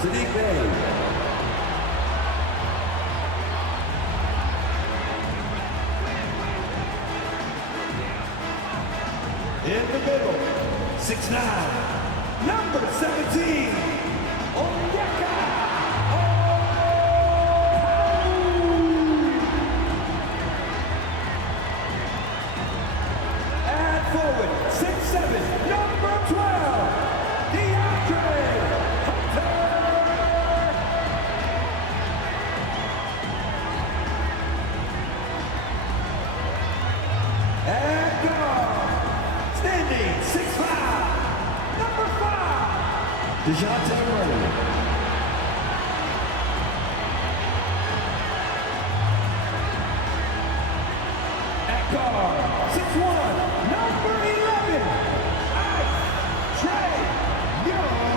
Saddiq Bey. In the middle, 6'9", number 17, Onyeka Okongwu. And forward, 6'7", number 12, DeAndre Hunter. And guard, standing 6'5", number 5, DeJounte Murray. At guard, 6'1", number 11, Trey Young.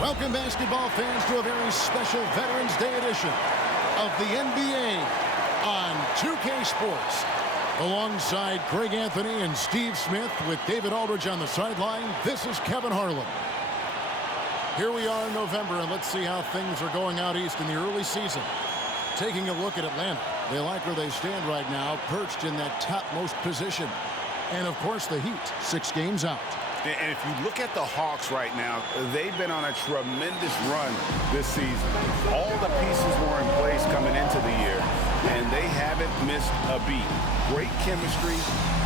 Welcome, basketball fans, to a very special Veterans Day edition of the NBA on 2K Sports. Alongside Greg Anthony and Steve Smith with David Aldridge on the sideline, this is Kevin Harlan. Here we are in November, and let's see how things are going out east in the early season. Taking a look at Atlanta. They like where they stand right now, perched in that topmost position. And, of course, the Heat, 6 games out. And if you look at the Hawks right now, they've been on a tremendous run this season. All the pieces were in place coming into the year, and they haven't missed a beat. Great chemistry,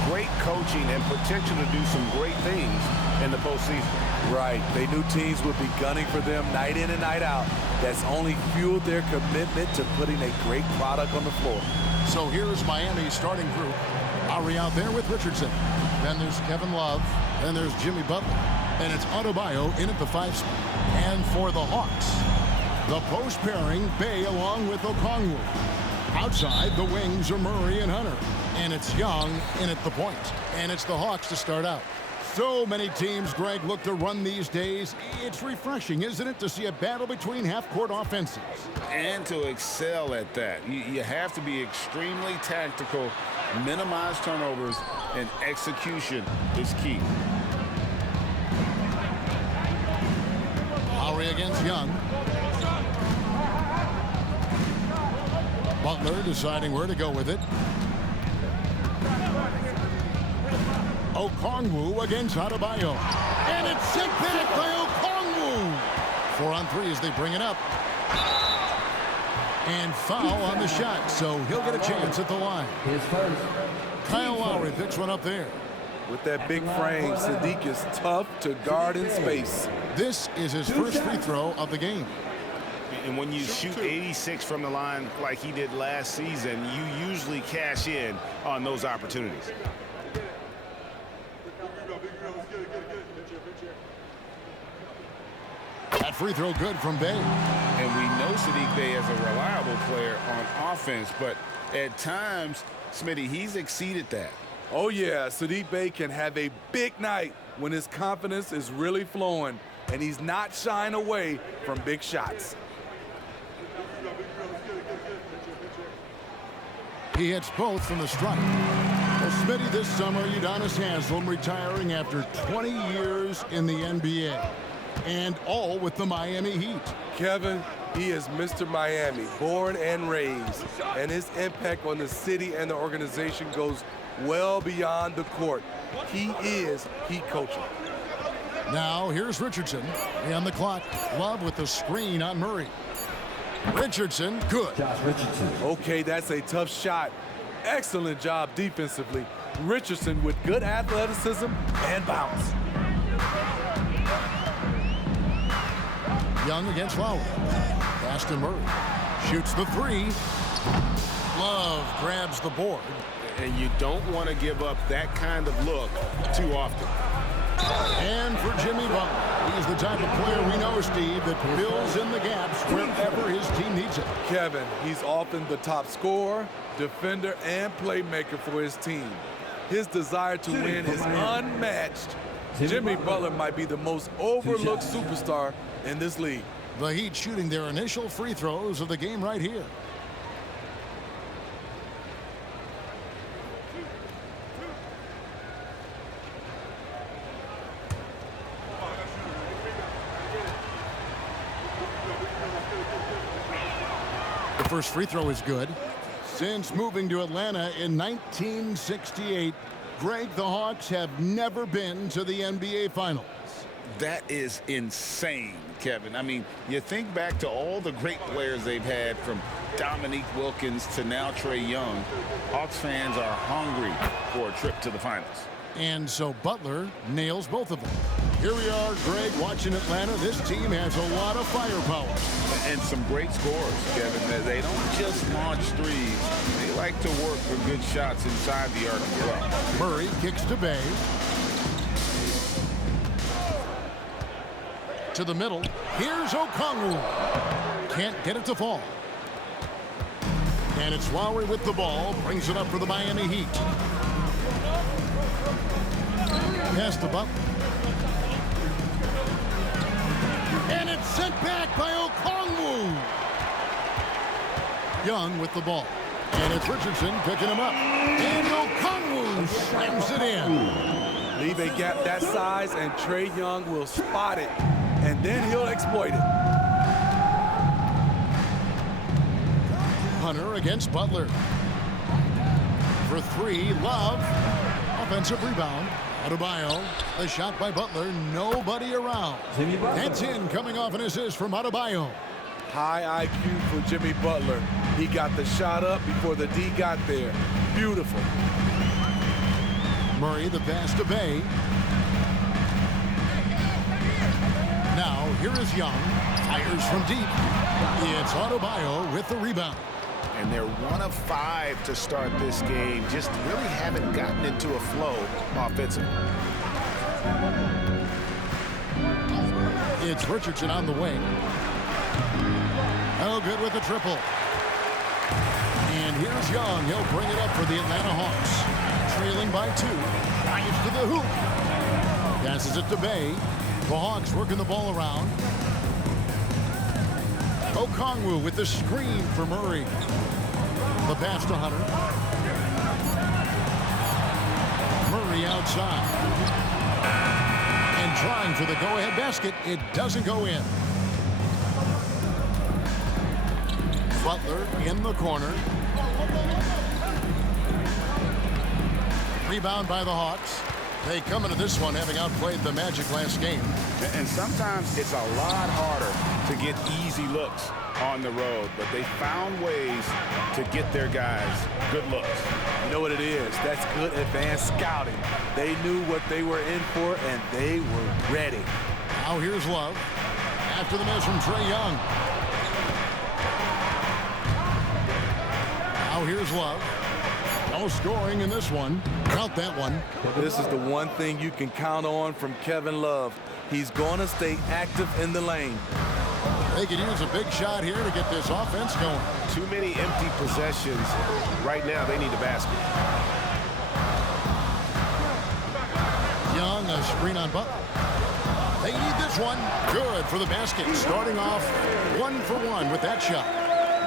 great coaching, and potential to do some great things in the postseason. Right. They knew teams would be gunning for them night in and night out. That's only fueled their commitment to putting a great product on the floor. So here's Miami's starting group. Lowry out there with Richardson. Then there's Kevin Love. Then there's Jimmy Butler. And it's Adebayo in at the 5 spot. And for the Hawks, the post pairing, Bey along with Okongwu. Outside, the wings are Murray and Hunter. And it's Young in at the point. And it's the Hawks to start out. So many teams, Greg, look to run these days. It's refreshing, isn't it, to see a battle between half-court offenses? And to excel at that. You have to be extremely tactical, minimize turnovers, and execution is key. Lowry against Young. Butler deciding where to go with it. Okongwu against Adebayo. And it's sent back by Okongwu. 4 on 3 as they bring it up. And foul on the shot, so he'll get a chance at the line. His first. Kyle Lowry picks one up there. With that big frame, Saddiq is tough to guard in space. This is his first free throw of the game. And when you shoot 86 from the line like he did last season, you usually cash in on those opportunities. That free throw good from Bey. And we know Saddiq Bey is a reliable player on offense, but at times, Smitty, he's exceeded that. Oh, yeah, Saddiq Bey can have a big night when his confidence is really flowing, and he's not shying away from big shots. He hits both from the stripe. Well, Smitty, this summer, Udonis Haslem retiring after 20 years in the NBA. And all with the Miami Heat. Kevin, he is Mr. Miami, born and raised, and his impact on the city and the organization goes well beyond the court. He is Heat coaching. Now, here's Richardson. On the clock, Love with the screen on Murray. Richardson, good. Josh Richardson. Okay, that's a tough shot. Excellent job defensively. Richardson with good athleticism and bounce. Young against Lowry. Pass to Murray. Shoots the 3. Love grabs the board. And you don't want to give up that kind of look too often. And for Jimmy Butler, he's the type of player we know, Steve, that fills in the gaps wherever his team needs it. Kevin, he's often the top scorer, defender, and playmaker for his team. His desire to win is unmatched. Jimmy Butler might be the most overlooked superstar in this league. The Heat shooting their initial free throws of the game right here. First free throw is good. Since moving to Atlanta in 1968, Greg, the Hawks have never been to the NBA Finals. That is insane, Kevin. I mean, you think back to all the great players they've had, from Dominique Wilkins to now Trae Young. Hawks fans are hungry for a trip to the finals. And so Butler nails both of them. Here we are, Greg, watching Atlanta. This team has a lot of firepower. And some great scores, Kevin. They don't just launch threes. They like to work for good shots inside the arc as well. Murray kicks to Bay. To the middle. Here's Okongwu. Can't get it to fall. And it's Lowry with the ball. Brings it up for the Miami Heat. Pass to Butler. And it's sent back by Okongwu. Young with the ball. And it's Richardson picking him up. And Okongwu slams it in. Leave a gap that size, and Trae Young will spot it, and then he'll exploit it. Hunter against Butler. For three, Love. Offensive rebound. Adebayo. The shot by Butler. Nobody around. That's in, coming off an assist from Adebayo. High IQ for Jimmy Butler. He got the shot up before the D got there. Beautiful. Murray, the pass to Bay. Now, here is Young. Fires from deep. It's Adebayo with the rebound. And they're 1 of 5 to start this game. Just really haven't gotten into a flow offensively. It's Richardson on the wing. Oh, good with the triple. And here's Young. He'll bring it up for the Atlanta Hawks. Trailing by 2. Drives to the hoop. Passes it to Bay. The Hawks working the ball around. Okongwu with the screen for Murray. The pass to Hunter. Murray outside. And trying for the go-ahead basket. It doesn't go in. Butler in the corner. Rebound by the Hawks. They come into this one having outplayed the Magic last game. And sometimes it's a lot harder to get easy looks on the road, but they found ways to get their guys good looks. You know what it is? That's good advanced scouting. They knew what they were in for, and they were ready. Now here's Love. After the miss from Trae Young. Now here's Love. No scoring in this one. Count that one. This is the one thing you can count on from Kevin Love. He's going to stay active in the lane. They could use a big shot here to get this offense going. Too many empty possessions. Right now, they need a basket. Young, a screen on Butler. They need this one. Good for the basket. Starting off 1 for 1 with that shot.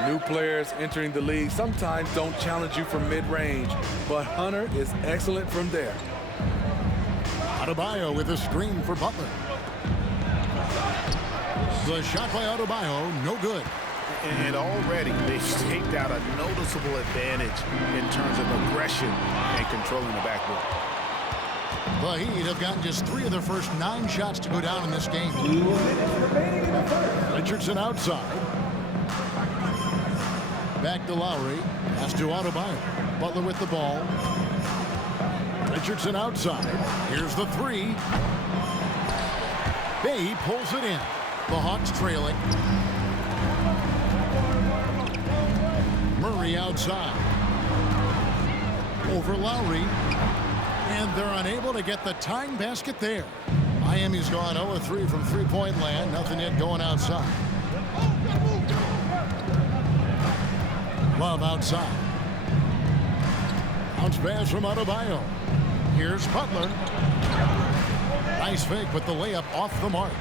New players entering the league sometimes don't challenge you from mid-range, but Hunter is excellent from there. Adebayo with a screen for Butler. The shot by Adebayo, no good. And already they've staked out a noticeable advantage in terms of aggression and controlling the backboard. The Heat have gotten just 3 of their first 9 shots to go down in this game. Richardson outside. Back to Lowry. Pass to Adebayo. Butler with the ball. Richardson outside. Here's the 3. Bay pulls it in. The Hawks trailing. Murray outside. Over Lowry. And they're unable to get the tying basket there. Miami's gone 0-3 from three-point land. Nothing yet going outside. Love outside. Bounce pass from Adebayo. Here's Butler. Nice fake with the layup off the mark.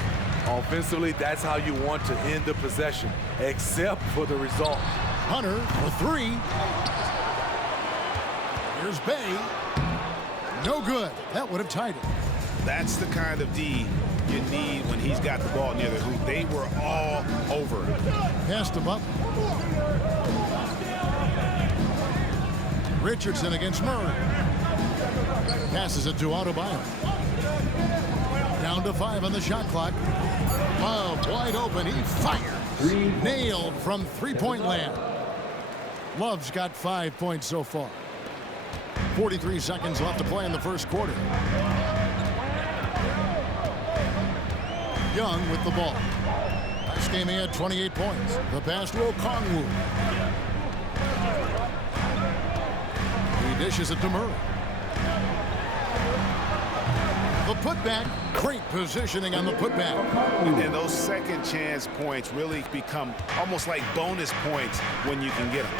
Offensively, that's how you want to end the possession, except for the result. Hunter for 3. Here's Bay. No good. That would have tied it. That's the kind of D you need when he's got the ball near the hoop. They were all over him. Pass to Butler. Richardson against Murray. Passes it to Adebayo. Down to 5 on the shot clock. Love wide open. He fires. Nailed from three-point land. Love's got 5 points so far. 43 seconds left to play in the first quarter. Young with the ball. Last game he had 28 points. The pass to Okongwu. He dishes it to Murray. The putback. Great positioning on the putback. And those second chance points really become almost like bonus points when you can get them.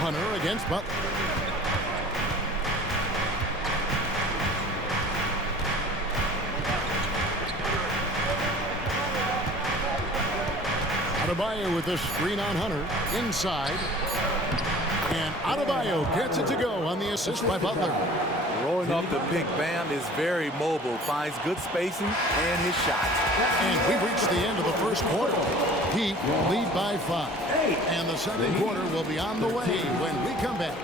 Hunter against Butler. Adebayo with the screen on Hunter. Inside. And Adebayo gets it to go on the assist by Butler. Rolling off the pick, Bam is very mobile, finds good spacing and his shots. And we've reached the end of the first quarter. Heat lead by 5. And the second quarter will be on the way when we come back.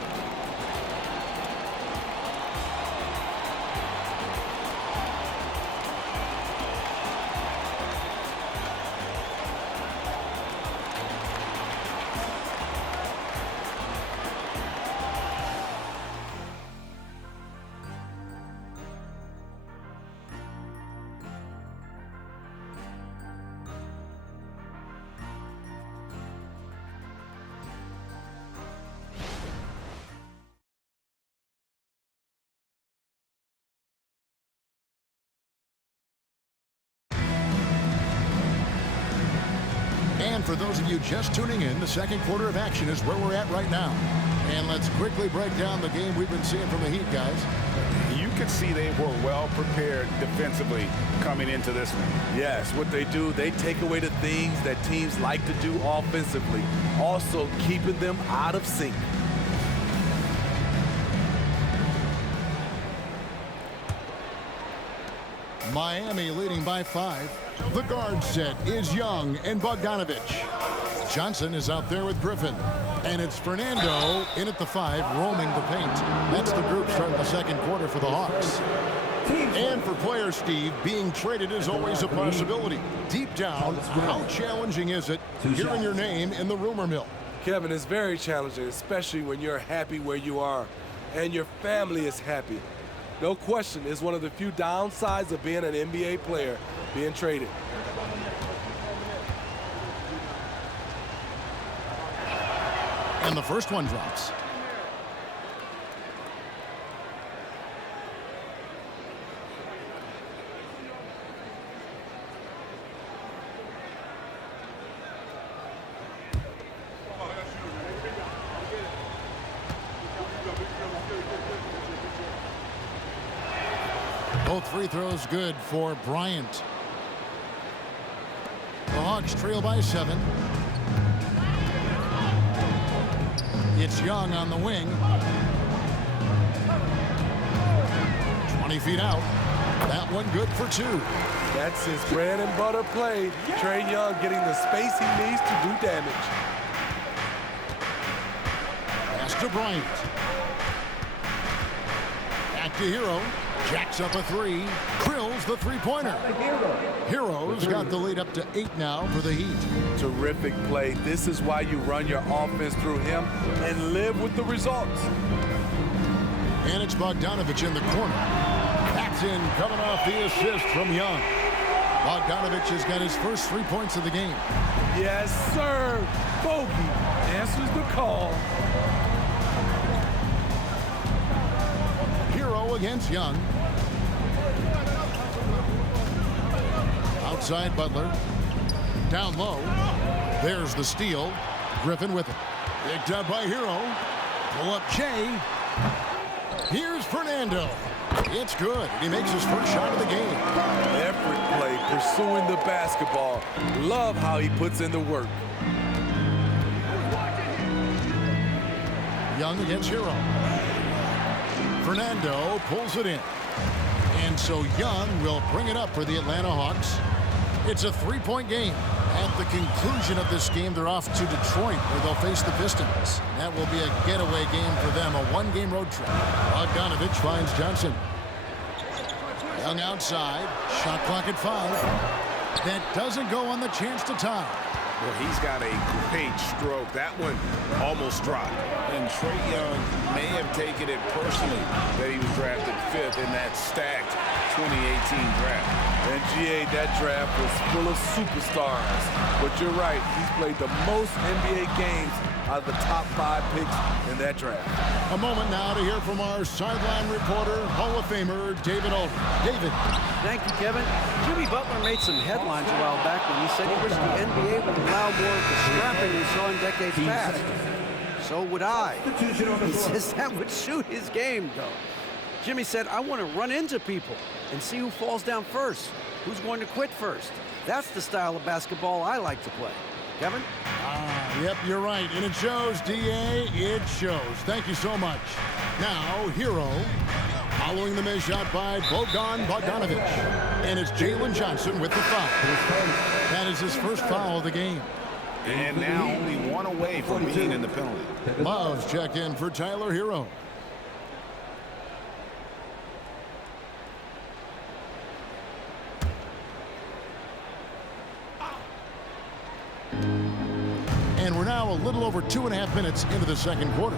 And for those of you just tuning in, the second quarter of action is where we're at right now. And let's quickly break down the game we've been seeing from the Heat, guys. You could see they were well prepared defensively coming into this one. Yes, what they do, they take away the things that teams like to do offensively, also keeping them out of sync. Miami leading by 5. The guard set is Young and Bogdanovich. Johnson is out there with Griffin. And it's Fernando in at the 5, roaming the paint. That's the group starting the second quarter for the Hawks. And for players, Steve, being traded is always a possibility. Deep down, how challenging is it hearing your name in the rumor mill? Kevin, it's very challenging, especially when you're happy where you are and your family is happy. No question, it's one of the few downsides of being an NBA player, being traded. And the first one drops. Both free throws good for Bryant. The Hawks trail by 7. It's Young on the wing. 20 feet out. That one good for 2. That's his bread and butter play. Trae Young getting the space he needs to do damage. Pass to Bryant. Back to Hero. Jacks up a 3. Drills the three-pointer. Hero's got the lead up to 8 now for the Heat. Terrific play. This is why you run your offense through him and live with the results. And it's Bogdanovich in the corner. That's in, coming off the assist from Young. Bogdanovich has got his first 3 points of the game. Yes, sir. Bogey answers the call. Hero against Young. Outside Butler. Down low. There's the steal. Griffin with it. Picked up by Hero. Pull up Jay. Here's Fernando. It's good. He makes his first shot of the game. Effort play, pursuing the basketball. Love how he puts in the work. Young against Hero. Fernando pulls it in. And so Young will bring it up for the Atlanta Hawks. It's a 3-point game. At the conclusion of this game, they're off to Detroit, where they'll face the Pistons. That will be a getaway game for them, a 1-game road trip. Bogdanovich finds Johnson. Young outside, shot clock at 5. That doesn't go on the chance to tie. Well, he's got a great stroke. That one almost dropped. And Trae Young may have taken it personally that he was drafted 5th in that stacked 2018 draft. And GA, that draft was full of superstars. But you're right, he's played the most NBA games out of the top 5 picks in that draft. A moment now to hear from our sideline reporter, Hall of Famer David Aldridge. David. Thank you, Kevin. Jimmy Butler made some headlines a while back when he said he wished the NBA would allow more of the scrapping we saw in decades past. So would I. He says that would suit his game, though. Jimmy said, I want to run into people and see who falls down first, who's going to quit first. That's the style of basketball I like to play. Kevin? Yep, you're right. And it shows, D.A. It shows. Thank you so much. Now, Hero, following the missed shot by Bogdanovich. And it's Jalen Johnson with the foul. That is his first foul of the game. And now only one away from being in the penalty. Love's check in for Tyler Hero. And we're now a little over 2.5 minutes into the second quarter.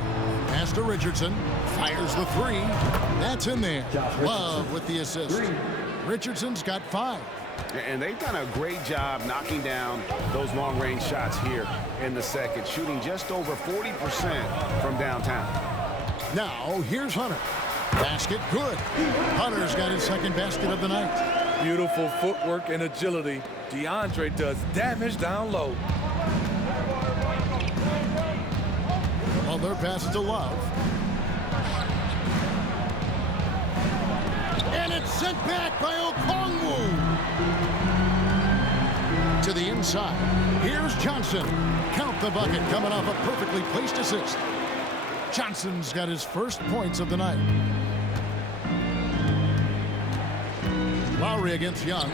Pass to Richardson. Fires the 3. That's in there. Love with the assist. Richardson's got 5. And they've done a great job knocking down those long-range shots here in the second, shooting just over 40% from downtown. Now, here's Hunter. Basket good. Hunter's got his second basket of the night. Beautiful footwork and agility. DeAndre does damage down low. Butler passes to Love. And it's sent back by Okongwu. To the inside. Here's Johnson. Count the bucket coming off a perfectly placed assist. Johnson's got his first points of the night. Lowry against Young.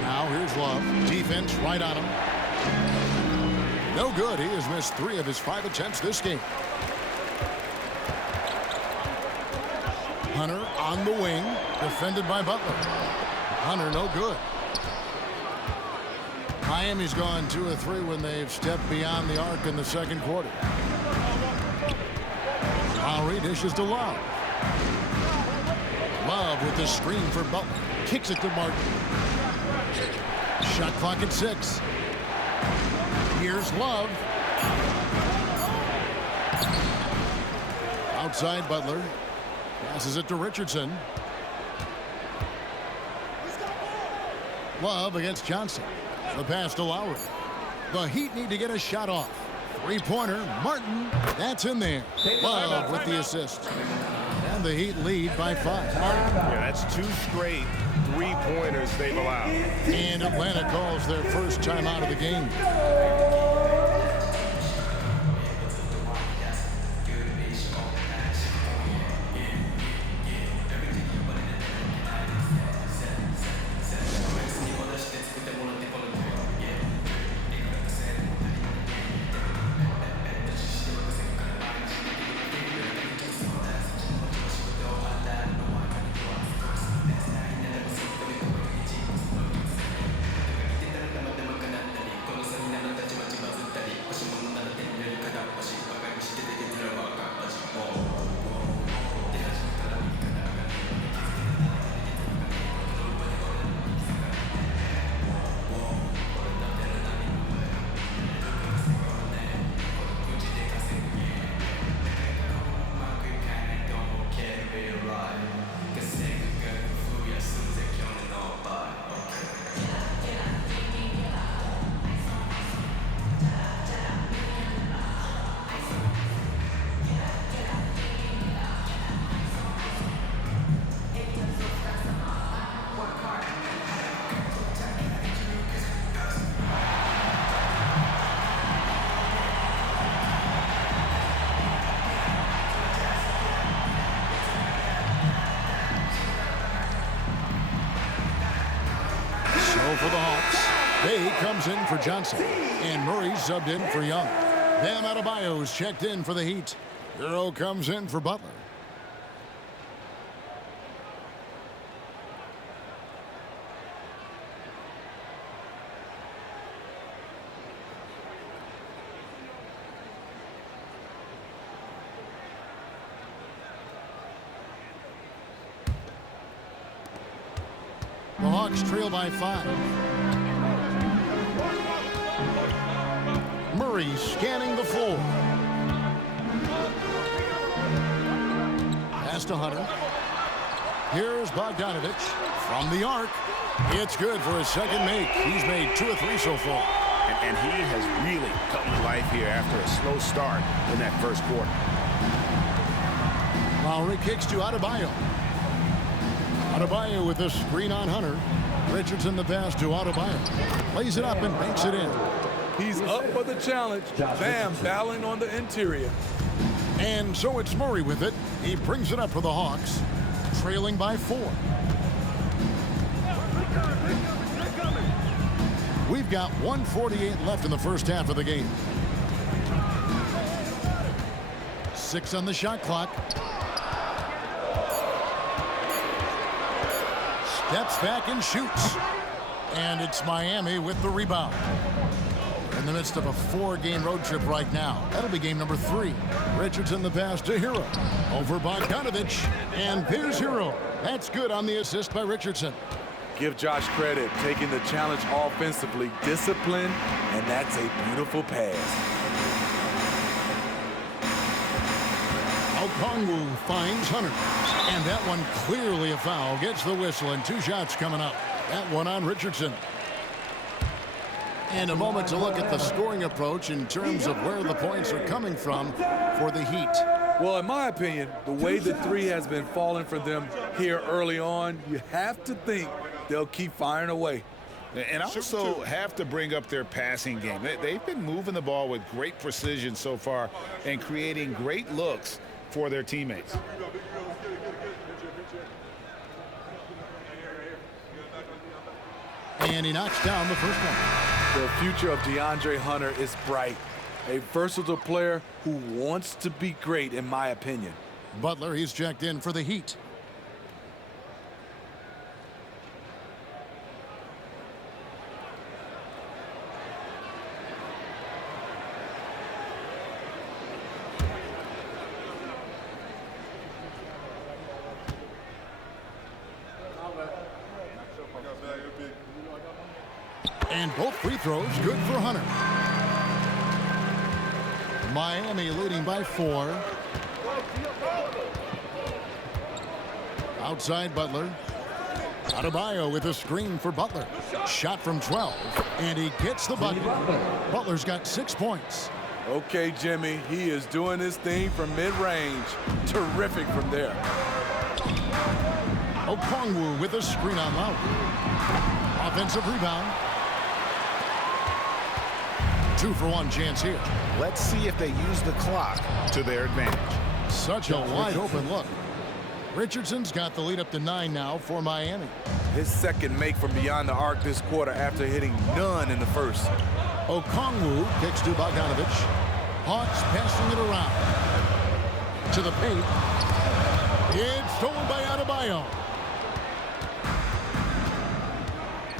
Now here's Love. Defense right on him. No good. He has missed 3 of his 5 attempts this game. Hunter on the wing, defended by Butler. Hunter no good. Miami's gone 2 of 3 when they've stepped beyond the arc in the second quarter. Lowry dishes to Love. Love with the screen for Butler. Kicks it to Martin. Shot clock at 6. Here's Love. Outside Butler. Passes it to Richardson. Love against Johnson. The pass to Lowry. The Heat need to get a shot off. 3-pointer. Martin. That's in there. Love with the assist. And the Heat lead by 5. Yeah, that's 2 straight 3-pointers they've allowed. And Atlanta calls their first time out of the game. comes in for Johnson. And Murray subbed in for Young. Bam Adebayo's checked in for the Heat. Hero comes in for Butler. The Hawks trail by 5. Murray scanning the floor. Pass to Hunter. Here's Bogdanovich from the arc. It's good for his second make. He's made 2 of 3 so far. And he has really come to life here after a slow start in that first quarter. Lowry kicks to Adebayo. Adebayo with the screen on Hunter. Richardson the pass to Adebayo. Lays it up and banks it in. He's up for the challenge. Bam, battling on the interior. And so it's Murray with it. He brings it up for the Hawks, trailing by 4. We've got 1:48 left in the first half of the game. 6 on the shot clock. Steps back and shoots. And it's Miami with the rebound. In the midst of a 4-game road trip right now. That'll be game number 3. Richardson the pass to Hero. Over Bogdanovich. And here's Hero. That's good on the assist by Richardson. Give Josh credit, taking the challenge offensively, discipline, and that's a beautiful pass. Okongwu finds Hunter. And that one clearly a foul. Gets the whistle and 2 shots coming up. That one on Richardson. And a moment to look at the scoring approach in terms of where the points are coming from for the Heat. Well, in my opinion, the way the 3 has been falling for them here early on, you have to think they'll keep firing away. And also have to bring up their passing game. They've been moving the ball with great precision so far and creating great looks for their teammates. And he knocks down the first one. The future of DeAndre Hunter is bright. A versatile player who wants to be great, in my opinion. Butler, he's checked in for the Heat. And both free throws good for Hunter. Miami leading by 4. Outside Butler. Adebayo with a screen for Butler. Shot from 12. And he gets the bucket. Butler's got 6 points. Okay, Jimmy, he is doing his thing from mid-range. Terrific from there. Okongwu with a screen on Lowry. Offensive rebound. 2-for-1 chance here. Let's see if they use the clock to their advantage. Such a wide open look. Richardson's got the lead up to 9 now for Miami. His second make from beyond the arc this quarter after hitting none in the first. Okongwu kicks to Bogdanovich. Hawks passing it around. To the paint. It's stolen by Adebayo.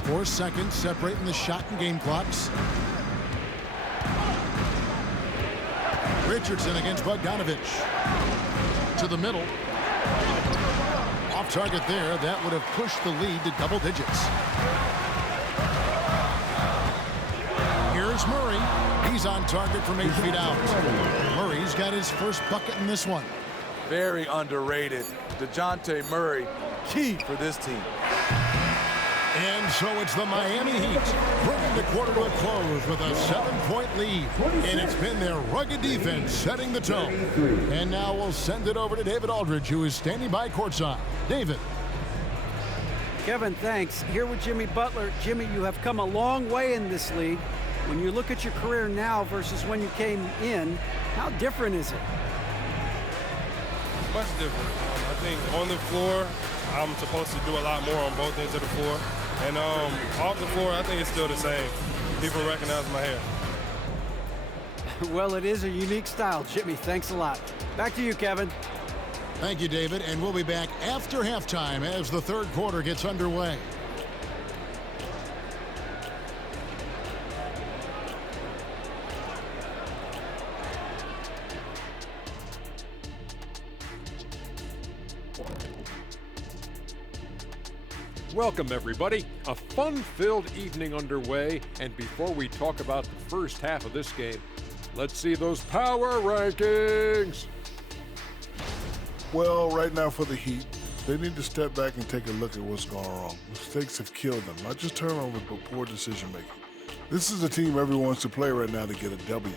4 seconds separating the shot and game clocks. Richardson against Bogdanovich. To the middle. Off target there. That would have pushed the lead to double digits. Here's Murray. He's on target from 8 feet out. Murray's got his first bucket in this one. Very underrated. DeJounte Murray, key for this team. And so it's the Miami Heat bringing the quarter to a close with a 7-point lead. And it's been their rugged defense setting the tone. And now we'll send it over to David Aldridge, who is standing by courtside. David. Kevin, thanks. Here with Jimmy Butler. Jimmy, you have come a long way in this league. When you look at your career now versus when you came in, how different is it? Much different. I think on the floor, I'm supposed to do a lot more on both ends of the floor. And off the floor, I think it's still the same. People recognize my hair. Well, it is a unique style, Jimmy. Thanks a lot. Back to you, Kevin. Thank you, David, and we'll be back after halftime as the third quarter gets underway. Welcome, everybody. A fun-filled evening underway, and before we talk about the first half of this game, let's see those power rankings. Well, right now for the Heat, they need to step back and take a look at what's going wrong. Mistakes have killed them, not just turnovers, but poor decision-making. This is a team everyone wants to play right now to get a W.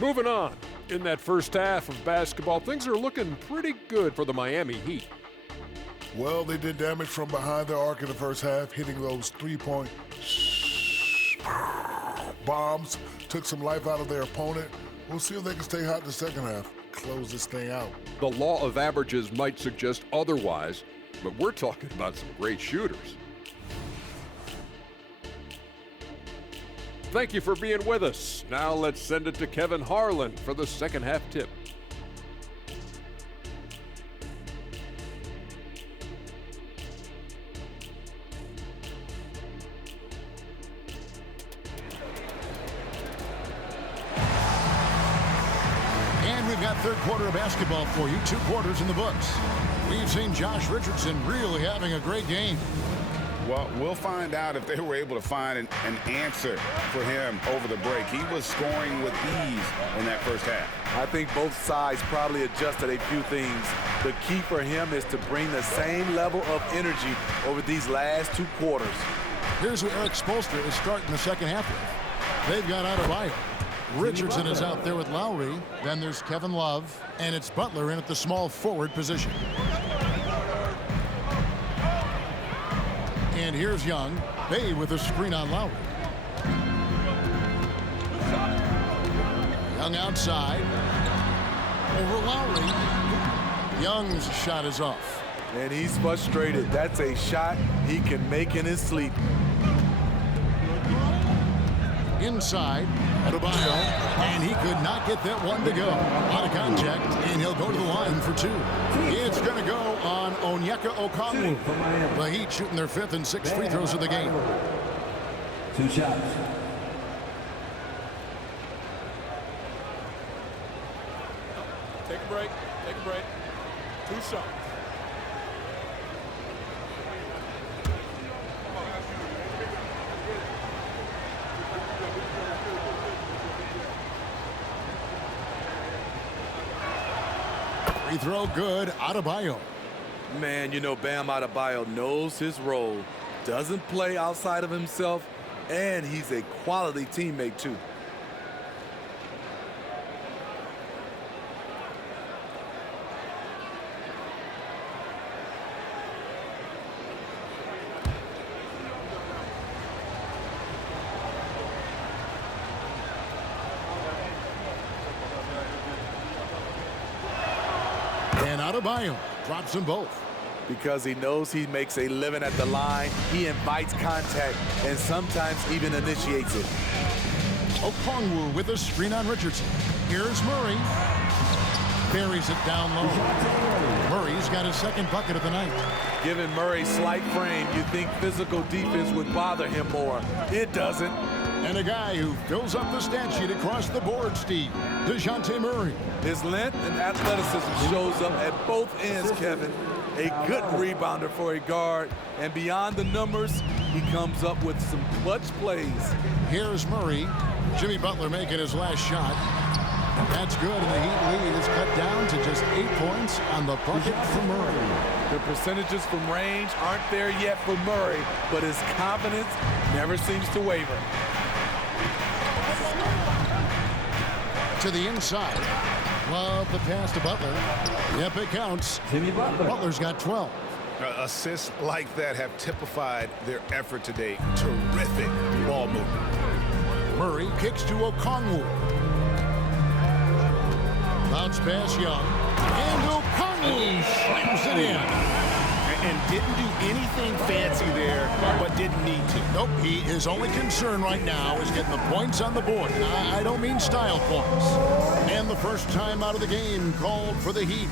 Moving on. In that first half of basketball, things are looking pretty good for the Miami Heat. Well, they did damage from behind their arc in the first half, hitting those three-point bombs, took some life out of their opponent. We'll see if they can stay hot in the second half, close this thing out. The law of averages might suggest otherwise, but we're talking about some great shooters. Thank you for being with us. Now let's send it to Kevin Harlan for the second half tip. We've got third quarter of basketball for you, 2 quarters in the books. We've seen Josh Richardson really having a great game. Well, we'll find out if they were able to find an answer for him over the break. He was scoring with ease in that first half. I think both sides probably adjusted a few things. The key for him is to bring the same level of energy over these last 2 quarters. Here's who Eric Spoelstra is starting the second half with. They've got Adebayo. Richardson is out there with Lowry. Then there's Kevin Love, and it's Butler in at the small forward position. And here's Young. Bay with a screen on Lowry. Young outside. Over Lowry. Young's shot is off. And he's frustrated. That's a shot he can make in his sleep. Inside, Adebayo, and he could not get that one to go. Out of contact, and he'll go to the line for 2. It's going to go on Onyeka Okongwu. The Heat shooting their 5th and 6th free throws of the game. 2 shots. Take a break. Take a break. 2 shots. Free throw good, Adebayo. Man, you know Bam Adebayo knows his role, doesn't play outside of himself, and he's a quality teammate too. And Adebayo drops them both. Because he knows he makes a living at the line, he invites contact and sometimes even initiates it. Okongwu with a screen on Richardson. Here's Murray. Buries it down low. Murray's got his 2nd bucket of the night. Given Murray's slight frame, you'd think physical defense would bother him more. It doesn't. And a guy who fills up the stat sheet across the board, Steve, DeJounte Murray. His length and athleticism shows up at both ends, Kevin. A good rebounder for a guard, and beyond the numbers, he comes up with some clutch plays. Here's Murray. Jimmy Butler making his last shot. That's good, and the Heat lead is cut down to just 8 points on the bucket for Murray. The percentages from range aren't there yet for Murray, but his confidence never seems to waver. To the inside. Love the pass to Butler. Yep, it counts. Jimmy Butler. Butler's got 12. Assists like that have typified their effort today. Terrific ball movement. Murray kicks to Okongwu. Bounce pass Young. And Okongwu slams it in. and didn't do anything fancy there, but didn't need to. Nope, his only concern right now is getting the points on the board. And I don't mean style points. And the first time out of the game called for the Heat.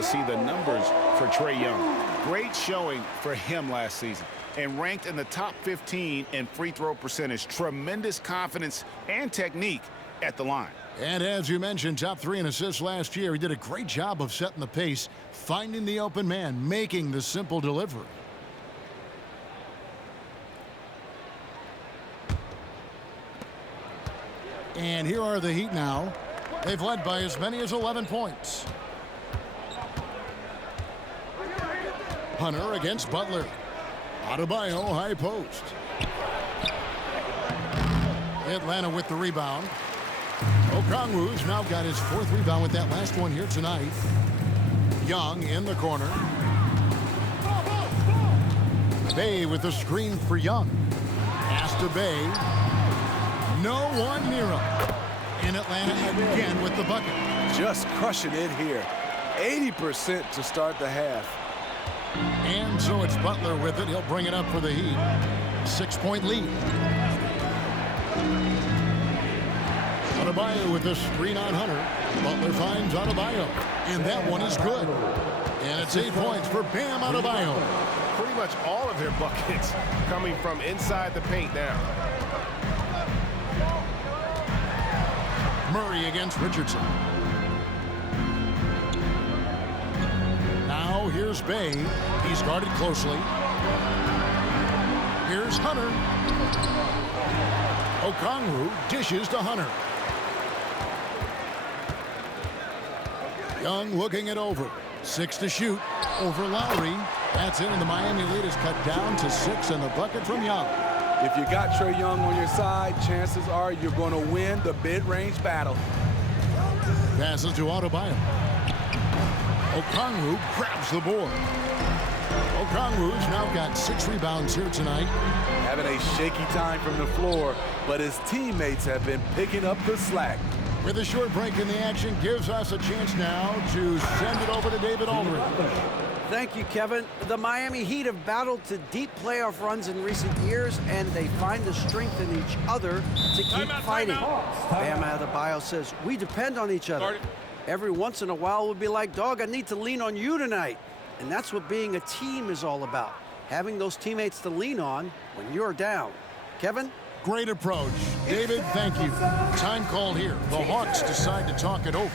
See the numbers for Trae Young. Great showing for him last season and ranked in the top 15 in free throw percentage. Tremendous confidence and technique at the line. And as you mentioned, top 3 in assists last year. He did a great job of setting the pace, finding the open man, making the simple delivery. And here are the Heat now. They've led by as many as 11 points. Hunter against Butler. Adebayo high post. Atlanta with the rebound. Okongwu's now got his 4th rebound with that last one here tonight. Young in the corner. Bay with the screen for Young. Pass to Bay. No one near him. And Atlanta again with the bucket. Just crushing it here. 80% to start the half. And so it's Butler with it. He'll bring it up for the Heat. 6-point lead. Adebayo with the screen on Hunter. Butler finds Adebayo. And that one is good. And it's 8 points for Bam Adebayo. Pretty much all of their buckets coming from inside the paint now. Murray against Richardson. Now here's Bay. He's guarded closely. Here's Hunter. Okongwu dishes to Hunter. Young looking it over. 6 to shoot over Lowry. That's it, and the Miami lead is cut down to 6, and the bucket from Young. If you got Trae Young on your side, chances are you're going to win the mid-range battle. Passes to Adebayo. Okongwu grabs the board. Okongwu's now got 6 rebounds here tonight. Having a shaky time from the floor, but his teammates have been picking up the slack. With a short break in the action, gives us a chance now to send it over to David Aldridge. Thank you, Kevin. The Miami Heat have battled to deep playoff runs in recent years, and they find the strength in each other to keep fighting. Bam Adebayo says, we depend on each other. Every once in a while, we'll be like, dog, I need to lean on you tonight. And that's what being a team is all about. Having those teammates to lean on when you're down. Kevin? Great approach. David, thank you. Time called here. The Hawks decide to talk it over.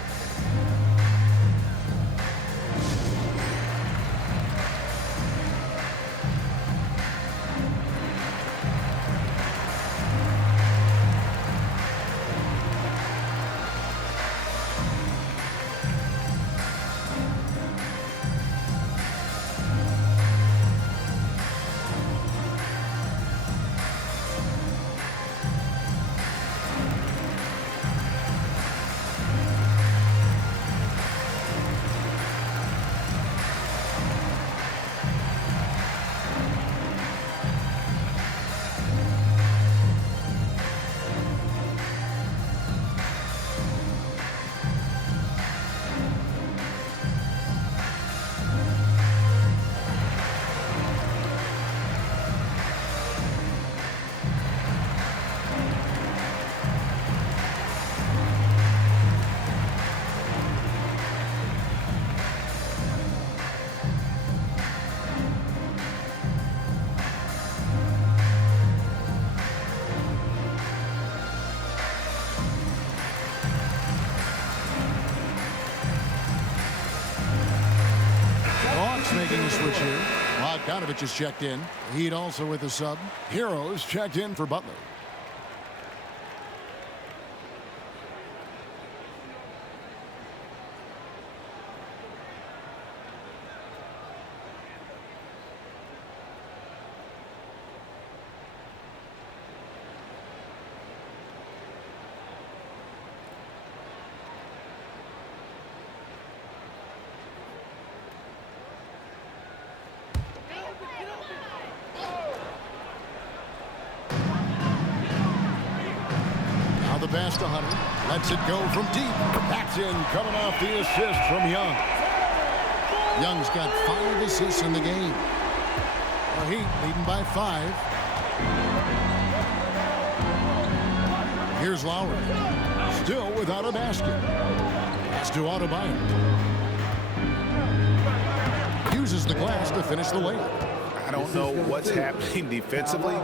switch here. Bogdanovich is checked in. Heat also with a sub. Heroes checked in for Butler. The pass to Hunter. Lets it go from deep. That's in, coming off the assist from Young. Young's got 5 assists in the game. The Heat leading by 5. Here's Lowry. Still without a basket. Pass to Adebayo. Uses the glass to finish the layup. I don't know what's happening defensively,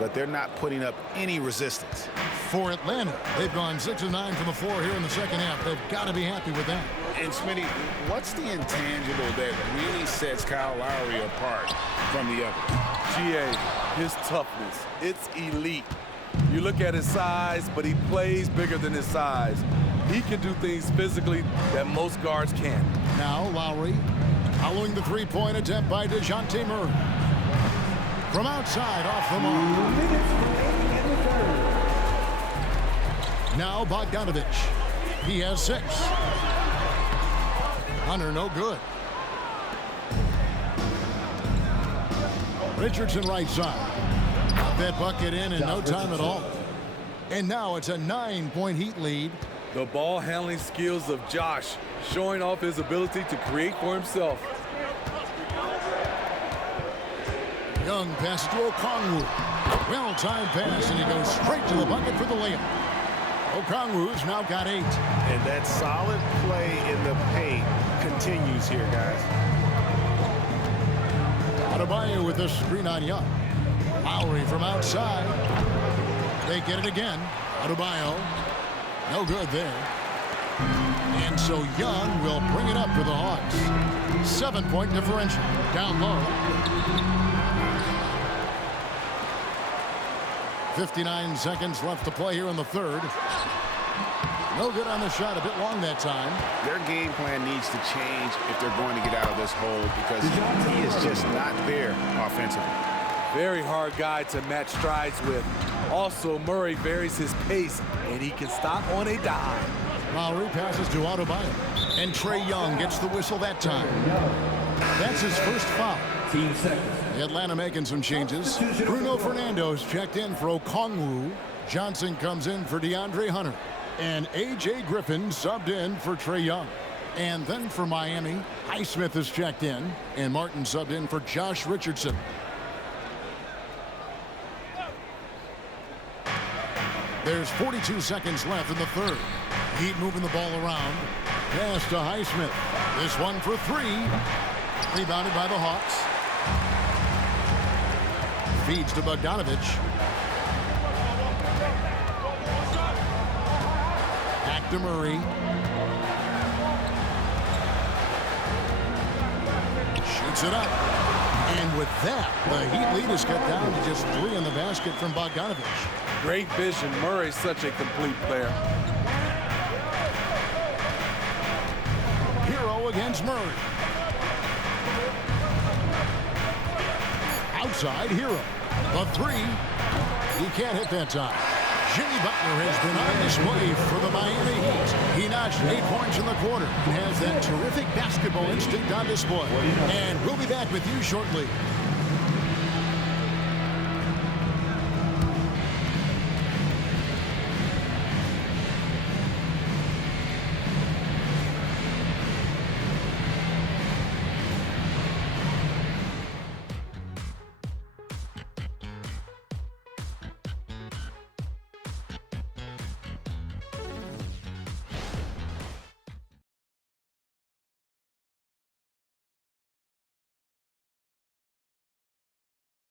but they're not putting up any resistance. For Atlanta, they've gone 6 of 9 from the floor here in the second half. They've got to be happy with that. And Smitty, what's the intangible that really sets Kyle Lowry apart from the others? GA, his toughness. It's elite. You look at his size, but he plays bigger than his size. He can do things physically that most guards can't. Now Lowry following the three-point attempt by DeJounte Murray. From outside off the mark. Now Bogdanovich. He has 6. Hunter no good. Richardson right side. Got that bucket in no time at all. And now it's a 9-point Heat lead. The ball handling skills of Josh showing off his ability to create for himself. Young passes to Okongwu. Well-timed pass, and he goes straight to the bucket for the layup. Okongwu's now got 8. And that solid play in the paint continues here, guys. Adebayo with the screen on Young. Lowry from outside. They get it again. Adebayo. No good there. And so Young will bring it up for the Hawks. 7-point differential. Down low. 59 seconds left to play here in the third. No good on the shot. A bit long that time. Their game plan needs to change if they're going to get out of this hole because he is just not there offensively. Very hard guy to match strides with. Also, Murray varies his pace, and he can stop on a dime. Lowry passes to Adebayo. And Trae Young gets the whistle that time. That's his first foul. Team seconds. Atlanta making some changes. Bruno Fernando's checked in for Okongwu. Johnson comes in for DeAndre Hunter. And A.J. Griffin subbed in for Trae Young. And then for Miami, Highsmith is checked in. And Martin subbed in for Josh Richardson. There's 42 seconds left in the third. Heat moving the ball around. Pass to Highsmith. This one for 3. Rebounded by the Hawks. Feeds to Bogdanovich. Back to Murray. Shoots it up. And with that, the Heat lead is cut down to just 3 in the basket from Bogdanovich. Great vision. Murray's such a complete player. Hero against Murray. Outside, Hero. The 3. He can't hit that time. Jimmy Butler has been on display for the Miami Heat. He notched 8 points in the quarter and has that terrific basketball instinct on display. And we'll be back with you shortly.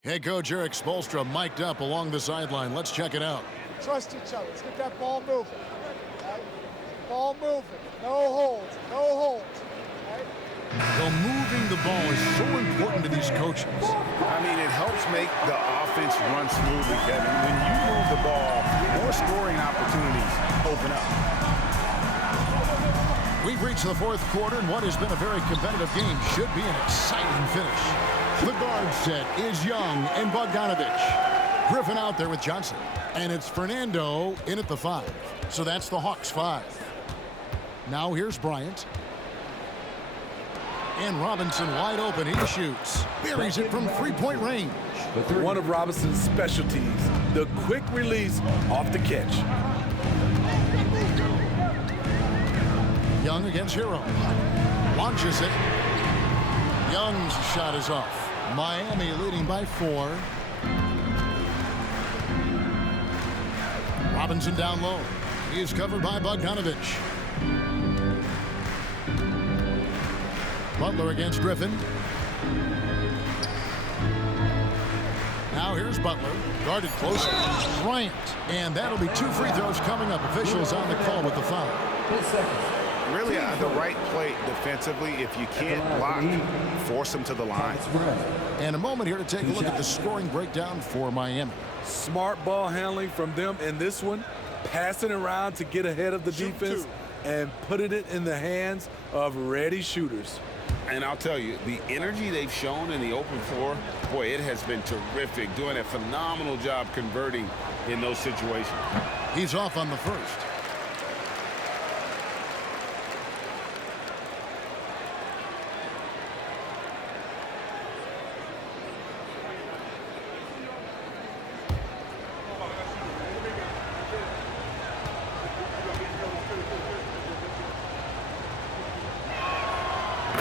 Head coach Eric Spoelstra mic'd up along the sideline. Let's check it out. Trust each other. Let's get that ball moving. Right? Ball moving. No holds. No holds. Right? They'll move moving the ball is so important to these coaches. I mean, it helps make the offense run smoothly, Kevin. When you move the ball, more scoring opportunities open up. We've reached the fourth quarter, and what has been a very competitive game should be an exciting finish. The guard set is Young and Bogdanovich. Griffin out there with Johnson. And it's Fernando in at the 5. So that's the Hawks 5. Now here's Bryant. And Robinson wide open. He shoots. Buries it from three-point range. One of Robinson's specialties, the quick release off the catch. Young against Hero. Launches it. Young's shot is off. Miami leading by 4. Robinson down low. He is covered by Bogdanovich. Butler against Griffin. Now here's Butler. Guarded close. Bryant. And that'll be 2 free throws coming up. Officials on the call with the foul. Really the right play defensively. If you can't block, force them to the line. And a moment here to take a look at the scoring breakdown for Miami. Smart ball handling from them in this one. Passing around to get ahead of the defense and putting it in the hands of ready shooters. And I'll tell you, the energy they've shown in the open floor, boy, it has been terrific. Doing a phenomenal job converting in those situations. He's off on the first.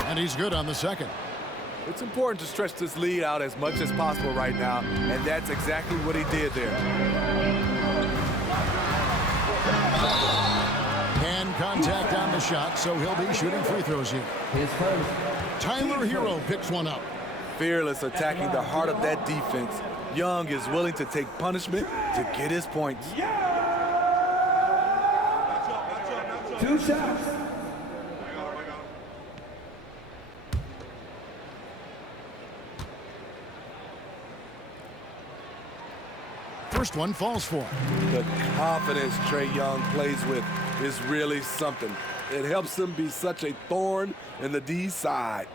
And he's good on the second. It's important to stretch this lead out as much as possible right now, and that's exactly what he did there. Hand contact on the shot, so he'll be shooting free throws here. Tyler Hero picks one up. Fearless attacking the heart of that defense. Young is willing to take punishment to get his points. 2 shots. First one falls for him. The confidence Trae Young plays with is really something. It helps him be such a thorn in the D side.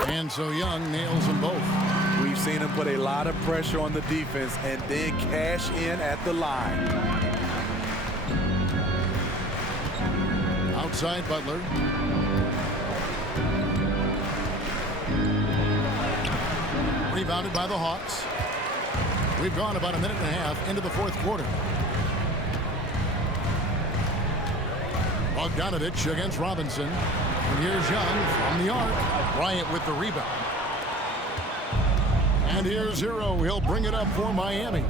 And so Young nails them both. We've seen him put a lot of pressure on the defense and then cash in at the line. Outside Butler. Rebounded by the Hawks. We've gone about a minute and a half into the fourth quarter. Bogdanovich against Robinson. And here's Young from the arc. Bryant with the rebound. And here's Hero. He'll bring it up for Miami.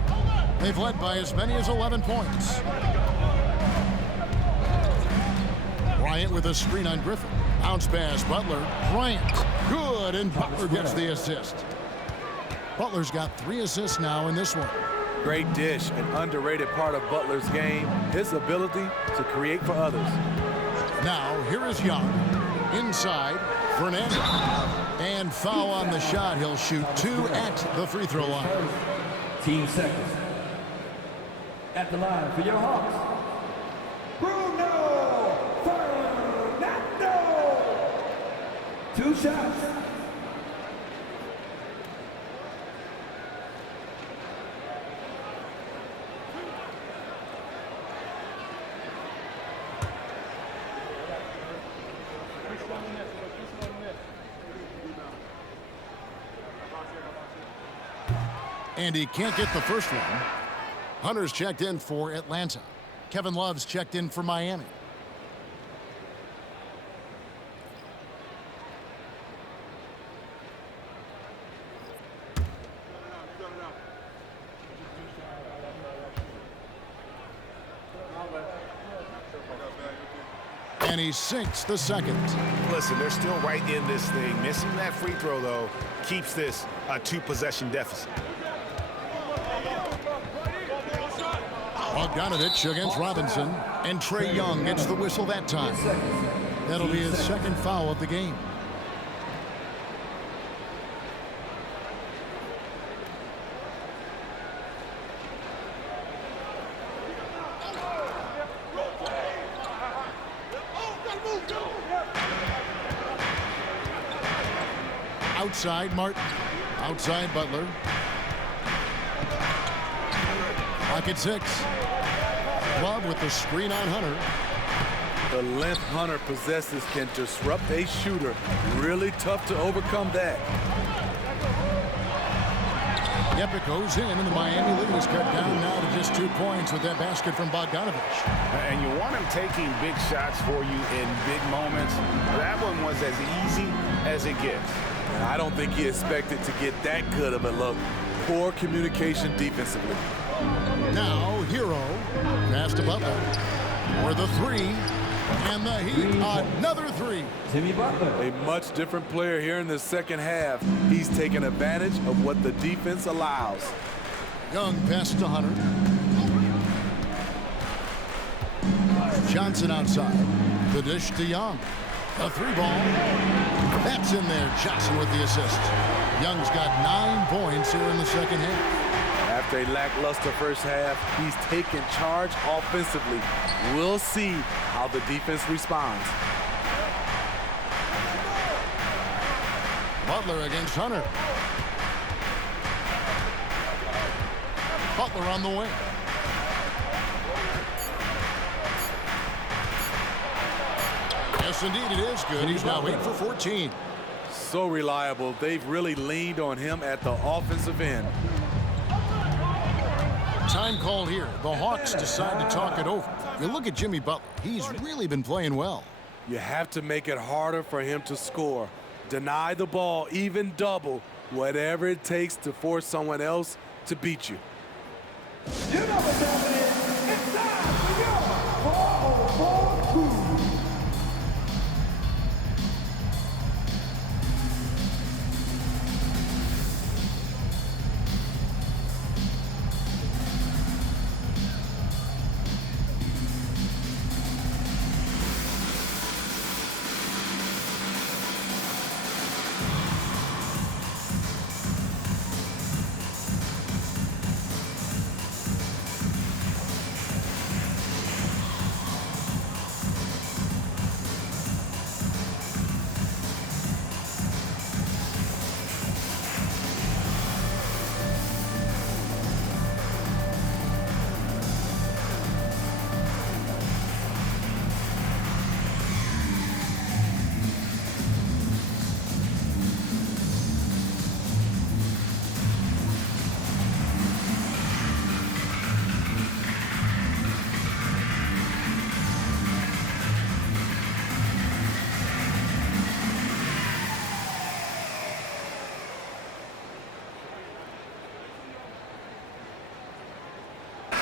They've led by as many as 11 points. Bryant with a screen on Griffin. Bounce pass, Butler. Bryant. Good, and Butler gets the assist. Butler's got 3 assists now in this one. Great dish, an underrated part of Butler's game, his ability to create for others. Now, here is Young. Inside, Fernando. And foul on the shot. He'll shoot 2 at the free throw line. Team seconds. At the line for your Hawks, Bruno Fernando. 2 shots. And he can't get the first one. Hunter's checked in for Atlanta. Kevin Love's checked in for Miami. And he sinks the second. Listen, they're still right in this thing. Missing that free throw, though, keeps this a 2-possession deficit. Bogdanovich against Robinson, and Trae Young gets the whistle that time. That'll be his second foul of the game. Outside Martin, outside Butler. Pocket 6. Love with the screen on Hunter. The length Hunter possesses can disrupt a shooter. Really tough to overcome that. Yep, goes in, and the Miami lead is cut down now to just 2 points with that basket from Bogdanovich. And you want him taking big shots for you in big moments. That one was as easy as it gets. I don't think he expected to get that good of a look. Poor communication defensively. Now, Hero. Pass to Butler. For the 3. And the Heat, another 3. Jimmy Butler. A much different player here in the second half. He's taking advantage of what the defense allows. Young pass to Hunter. Johnson outside. The dish to Young. The 3-ball. That's in there. Johnson with the assist. Young's got 9 points here in the second half. After a lackluster first half, he's taken charge offensively. We'll see how the defense responds. Butler against Hunter. Butler on the wing. Yes, indeed, it is good. He's now 8 for 14. So reliable. They've really leaned on him at the offensive end. Time called here. The Hawks decide to talk it over. You look at Jimmy Butler. He's really been playing well. You have to make it harder for him to score. Deny the ball, even double, whatever it takes to force someone else to beat you. You know what's happening. It's time for your 404 crew.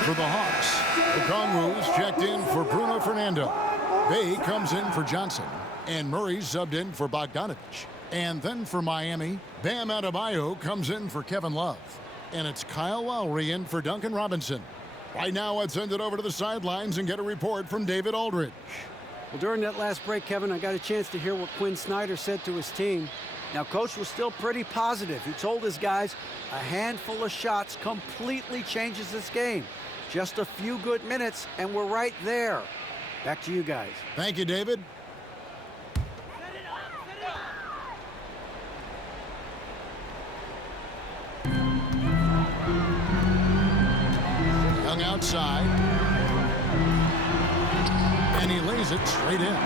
For the Hawks, the Congoos checked in for Bruno Fernando. Bay comes in for Johnson. And Murray subbed in for Bogdanovich. And then for Miami, Bam Adebayo comes in for Kevin Love. And it's Kyle Lowry in for Duncan Robinson. Right now, let's send it over to the sidelines and get a report from David Aldridge. Well, during that last break, Kevin, I got a chance to hear what Quinn Snyder said to his team. Now, Coach was still pretty positive. He told his guys a handful of shots completely changes this game. Just a few good minutes, and we're right there. Back to you guys. Thank you, David. Young outside. And he lays it straight in.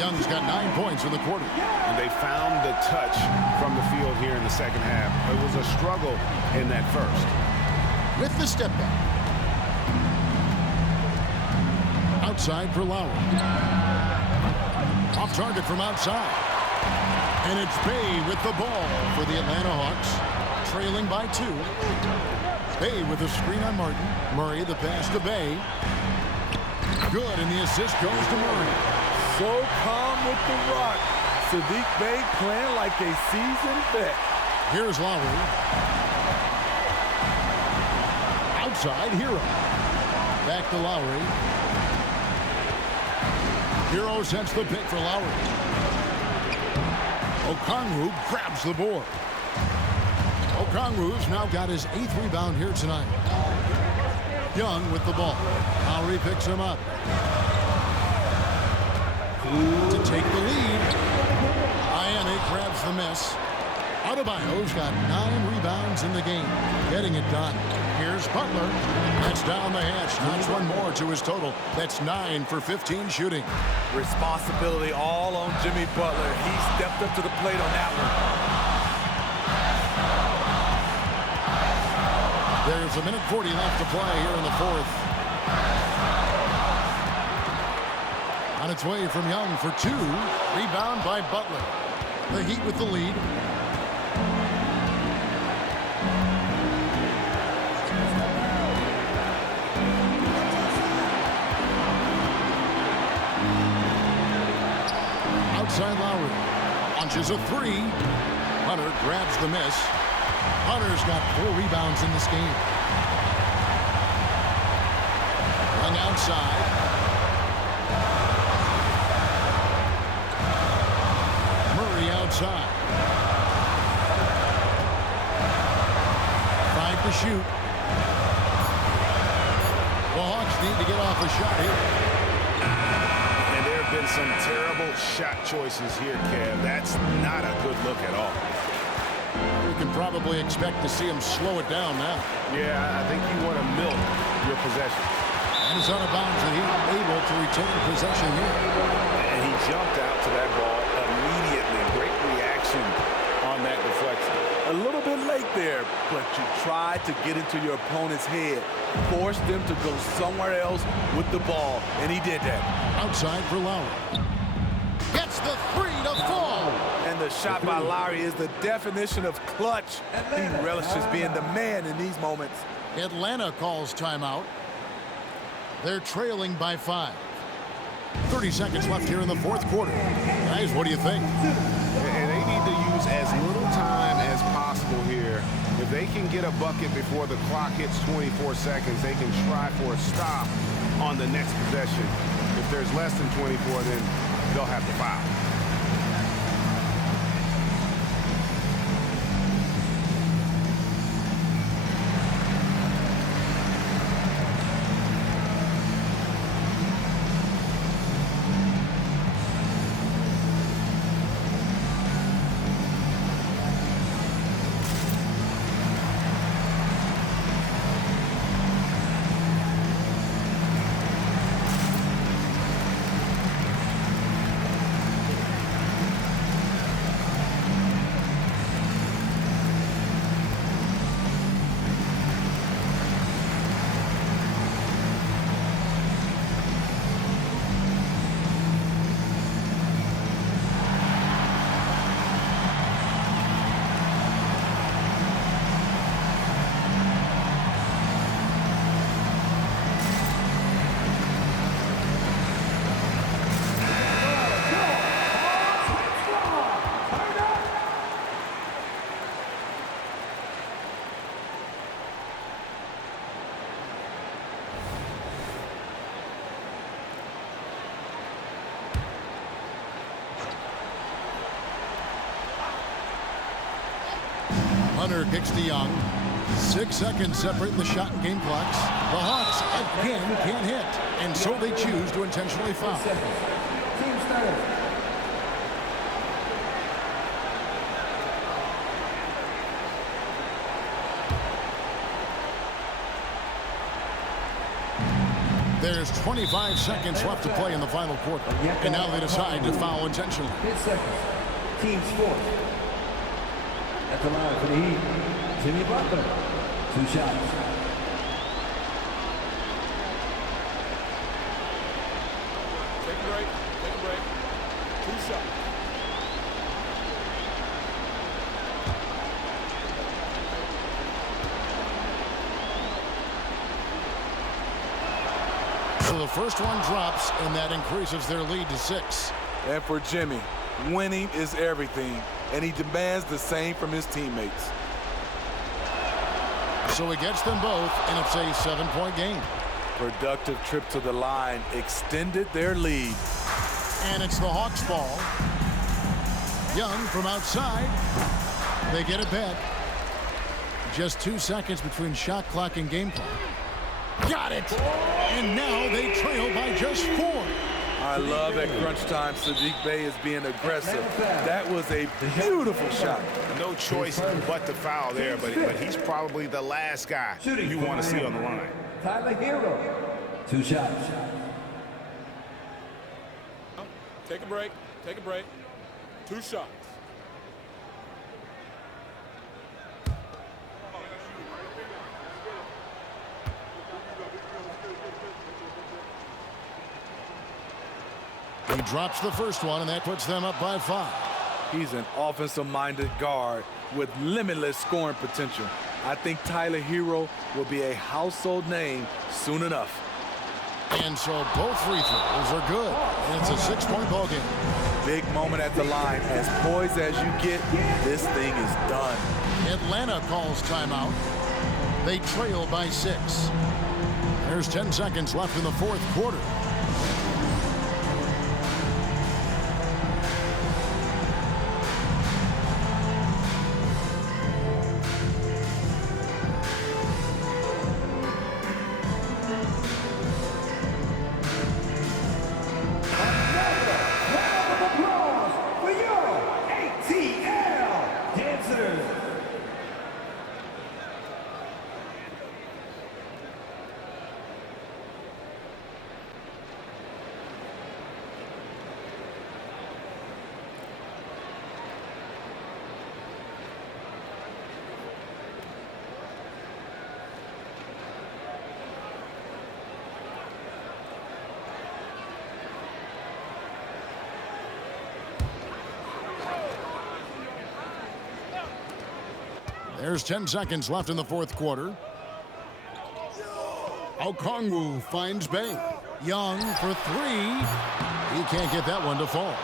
Young's got 9 points in the quarter. And they found the touch from the field here in the second half. It was a struggle in that first. With the step back. Outside for Lowry. Off target from outside. And it's Bay with the ball for the Atlanta Hawks. Trailing by 2. Bay with a screen on Martin. Murray the pass to Bay. Good, and the assist goes to Murray. So calm with the rock. Saddiq Bey playing like a seasoned vet. Here's Lowry. Outside, Hero. Back to Lowry. Hero sets the pick for Lowry. Okongwu grabs the board. Okongwu's now got his 8th rebound here tonight. Young with the ball. Lowry picks him up. To take the lead. Miami grabs the miss. Adebayo's got 9 rebounds in the game. Getting it done. Here's Butler. That's down the hatch. Knocks one more to his total. That's 9 for 15 shooting. Responsibility all on Jimmy Butler. He stepped up to the plate on that one. There's a minute 40 left to play here in the 4th. On its way from Young for 2. Rebound by Butler. The Heat with the lead. Outside Lowry. Launches a 3. Hunter grabs the miss. Hunter's got 4 rebounds in this game. Young outside. Murray outside. 5 to shoot. The Hawks need to get off a shot here. And there have been some terrible shot choices here, Kev. That's not a good look at all. We can probably expect to see him slow it down now. Yeah, I think you want to milk your possession. And it's out of bounds, and he's able to retain possession here. And he jumped out to that ball immediately. Great reaction on that deflection. A little bit late there, but you tried to get into your opponent's head. Force them to go somewhere else with the ball, and he did that. Outside for Lowry. Gets the 3 to fall. And the shot by Lowry is the definition of clutch. He relishes being the man in these moments. Atlanta calls timeout. They're trailing by 5. 30 seconds left here in the 4th quarter. Guys, what do you think? And they need to use as little time as possible here. If they can get a bucket before the clock hits 24 seconds, they can try for a stop on the next possession. If there's less than 24, then they'll have to foul. Hunter kicks to Young. 6 seconds separating the shot and game clocks. The Hawks again can't hit, and so they choose to intentionally foul. Team started. There's 25 seconds left to play in the final quarter, and now they decide to foul intentionally. 10 seconds. Team's fourth. At the line for the Heat, Jimmy Butler. 2 shots. Take a break. Take a break. 2 shots. So the first one drops, and that increases their lead to 6. And for Jimmy, winning is everything, and he demands the same from his teammates. So he gets them both, and it's a 7-point game. Productive trip to the line extended their lead. And it's the Hawks' ball. Young from outside. They get it back. Just 2 seconds between shot clock and game clock. Got it! And now they trail by just 4. I love at crunch time Saddiq Bey is being aggressive. That was a beautiful shot. No choice but to foul there, but he's probably the last guy you want to see on the line. Tyler Hero. 2 shots. Take a break. Take a break. 2 shots. He drops the first one, and that puts them up by 5. He's an offensive-minded guard with limitless scoring potential. I think Tyler Hero will be a household name soon enough. And so both free throws are good. And it's a 6-point ball game. Big moment at the line. As poised as you get, this thing is done. Atlanta calls timeout. They trail by 6. There's 10 seconds left in the 4th quarter. There's 10 seconds left in the 4th quarter. Okongwu finds Bey. Young for 3. He can't get that one to fall.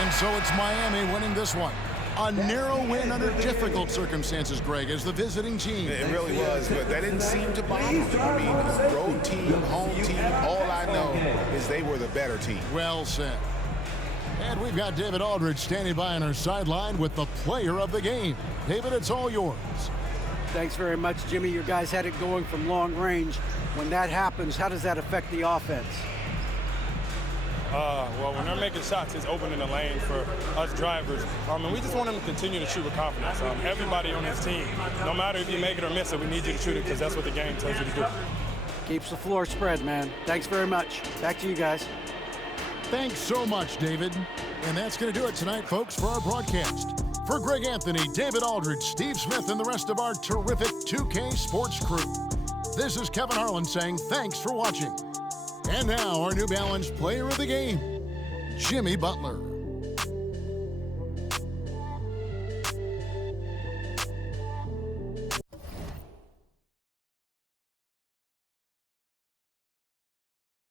And so it's Miami winning this one. A narrow win under difficult circumstances, Greg, as the visiting team. It really was, but that didn't seem to bother them. I mean, road team, home team, all I know is they were the better team. Well said. And we've got David Aldridge standing by on our sideline with the player of the game. David, it's all yours. Thanks very much, Jimmy. You guys had it going from long range. When that happens, how does that affect the offense? Well, when they're making shots, it's opening the lane for us drivers. And we just want them to continue to shoot with confidence. Everybody on this team, no matter if you make it or miss it, we need you to shoot it because that's what the game tells you to do. Keeps the floor spread, man. Thanks very much. Back to you guys. Thanks so much, David. And that's going to do it tonight, folks, for our broadcast. For Greg Anthony, David Aldridge, Steve Smith, and the rest of our terrific 2K Sports crew, this is Kevin Harlan saying thanks for watching. And now, our New Balance player of the game, Jimmy Butler.